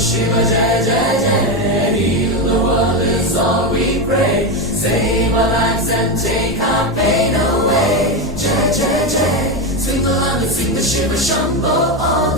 Shiva, Jai Jai Jai. Heal the world is all we pray. Save our lives and take our pain away. Jai Jai Jai. Sing along and sing the Shiva Shambho.